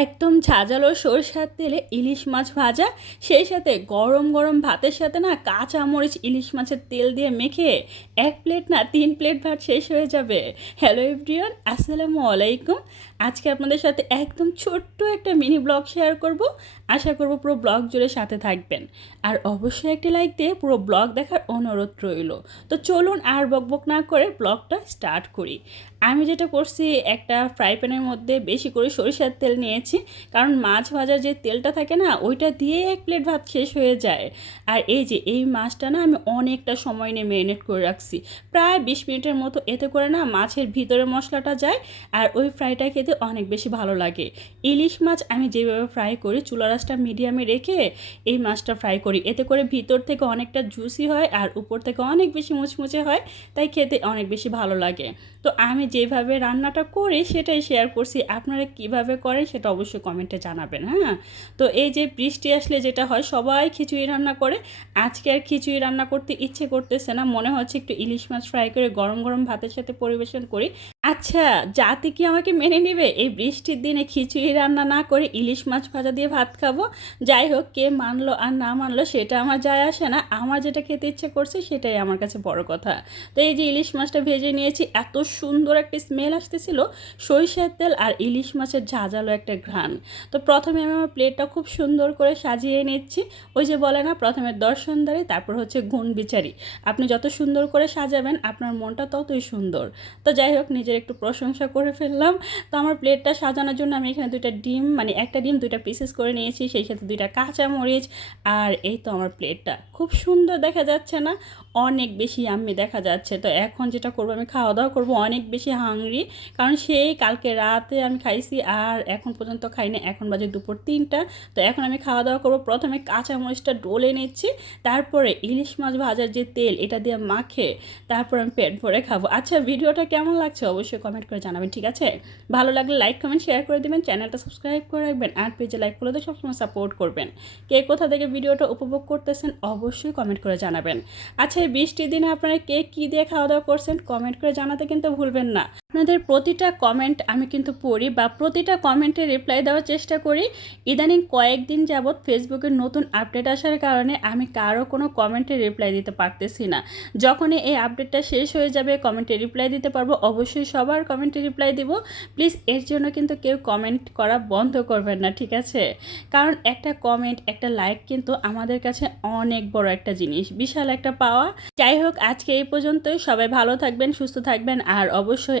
একদম ঝাঁঝালো সরষের তেলে ইলিশ মাছ ভাজা, সেই সাথে গরম গরম ভাতের সাথে না কাঁচা মরিচ ইলিশ মাছের তেল দিয়ে মেখে এক প্লেট না তিন প্লেট ভাত শেষ হয়ে যাবে। হ্যালো এভরিওয়ান আসসালামু আলাইকুম। আজকে আপনাদের সাথে একদম ছোট্ট একটা মিনি ব্লগ শেয়ার করব। আশা করব পুরো ব্লগ জুড়ে সাথে থাকবেন। আর অবশ্যই একটি লাইক দিয়ে পুরো ব্লগ দেখার অনুরোধ রইল। তো চলুন আর বকবক না করে ব্লগটা স্টার্ট করি। আমি যেটা করছি, একটা ফ্রাই প্যানের মধ্যে বেশি করে সরিষার তেল নিয়েছি কারণ মাছ ভাজার যে তেলটা থাকে না, ওইটা দিয়ে এক প্লেট ভাত শেষ হয়ে যায়। আর এই যে, এই মাছটা না আমি অনেকটা সময় নিয়ে ম্যারিনেট করে রাখছি। প্রায় বিশ মিনিটের মতো এতে করে না মাছের ভিতরে মশলাটা যায় আর ওই ফ্রাইটা খেতে অনেক বেশি ভালো লাগে। ইলিশ মাছ আমি যেভাবে ফ্রাই করি চুলা রাসটা মিডিয়ামে রেখে এই মাছটা ফ্রাই করি। এতে করে ভিতর থেকে অনেকটা জুসি হয় আর উপর থেকে অনেক বেশি মুচমুচে হয়, তাই খেতে অনেক বেশি ভালো লাগে। তো আমি যেভাবে রান্নাটা করি, সেটাই শেয়ার করছি। আপনারা কীভাবে করেন সেটা অবশ্যই কমেন্টে জানাবেন হ্যাঁ? তো এই যে বৃষ্টি আসলে যেটা হয়, সবাই খিচুড়ি রান্না করে। আজকে আর খিচুড়ি রান্না করতে ইচ্ছে করতেছে না। মনে হচ্ছে একটু ইলিশ মাছ ফ্রাই করে গরম গরম ভাতের সাথে পরিবেশন করি। আচ্ছা জাতি কি আমাকে মেনে নেবে? এই বৃষ্টির দিনে খিচুড়ি রান্না না করে ইলিশ মাছ ভাজা দিয়ে ভাত খাব? যাই হোক, কে মানলো আর না মানলো সেটা আমার যায় আসে না। আমার যেটা খেতে ইচ্ছে করছে সেটাই আমার কাছে বড় কথা। তো এই যে ইলিশ মাছটা ভেজে নিয়েছি, এত সুন্দর একটা স্মেল আসতেছিল। সরিষার তেল আর ইলিশ মাছের ঝাঁঝালো একটা ঘ্রাণ। তো প্রথমে আমি আমার প্লেটটা খুব সুন্দর করে সাজিয়ে নিচ্ছি। ওই যে বলে না, প্রথমে দর্শনদারি তারপর হচ্ছে গুণ বিচারি আপনি যত সুন্দর করে সাজাবেন, আপনার মনটা ততই সুন্দর। তো যাই হোক নিজের একটু প্রশংসা করে ফেললাম। তো আমার প্লেটটা সাজানোর জন্য আমি এখানে দুইটা ডিম মানে একটা ডিম, দুইটা পিসেস করে নিয়েছি, সেই সাথে দুইটা কাঁচামরিচ, আর এই তো আমার প্লেটটা। খুব সুন্দর দেখা যাচ্ছে না? অনেক বেশি আমি দেখা যাচ্ছে। তো এখন যেটা করব, আমি খাওয়া দাওয়া করব অনেক বেশি হাংরি কারণ সেই কালকে রাতে আমি খাইছি আর এখন পর্যন্ত খাইনি এখন বাজে দুপুর তিনটা, তো এখন আমি খাওয়া দাওয়া করব। প্রথমে কাঁচা মরিচটা ডলে নিচ্ছি, তারপরে ইলিশ মাছ ভাজার যে তেল, এটা দিয়ে মাখে, তারপর আমি পেট ভরে খাব। আচ্ছা ভিডিওটা কেমন লাগছে অবশ্যই কমেন্ট করে জানাবেন, ঠিক আছে? ভালো লাগলে লাইক কমেন্ট শেয়ার করে দেবেন, চ্যানেলটা সাবস্ক্রাইব করে রাখবেন, আর পেজে লাইক করলে তো সবসময় সাপোর্ট করবেন। কে কোথা থেকে ভিডিওটা উপভোগ করতেছেন, অবশ্যই কমেন্ট করে জানাবেন। আচ্ছা বৃষ্টির দিনে আপনারা কে কী দিয়ে খাওয়া দাওয়া করছেন কমেন্ট করে জানাতে কিন্তু ভুলবেন না। আপনাদের প্রতিটা কমেন্ট আমি কিন্তু পড়ি বা প্রতিটা কমেন্টে রিপ্লাই দেওয়ার চেষ্টা করি। ইদানিং কয়েকদিন যাবৎ ফেসবুকে নতুন আপডেট আসার কারণে আমি কারও কোনো কমেন্টে রিপ্লাই দিতে পারতেছি না। যখনই এই আপডেটটা শেষ হয়ে যাবে কমেন্টে রিপ্লাই দিতে পারব, অবশ্যই সবার কমেন্টে রিপ্লাই দিব। প্লিজ এর জন্য কিন্তু কেউ কমেন্ট করা বন্ধ করবেন না, ঠিক আছে? কারণ একটা কমেন্ট একটা লাইক কিন্তু আমাদের কাছে অনেক বড় একটা জিনিস, বিশাল একটা পাওয়া যাই হোক, আজকে এই পর্যন্তই। সবাই ভালো থাকবেন, সুস্থ থাকবেন, আর অবশ্যই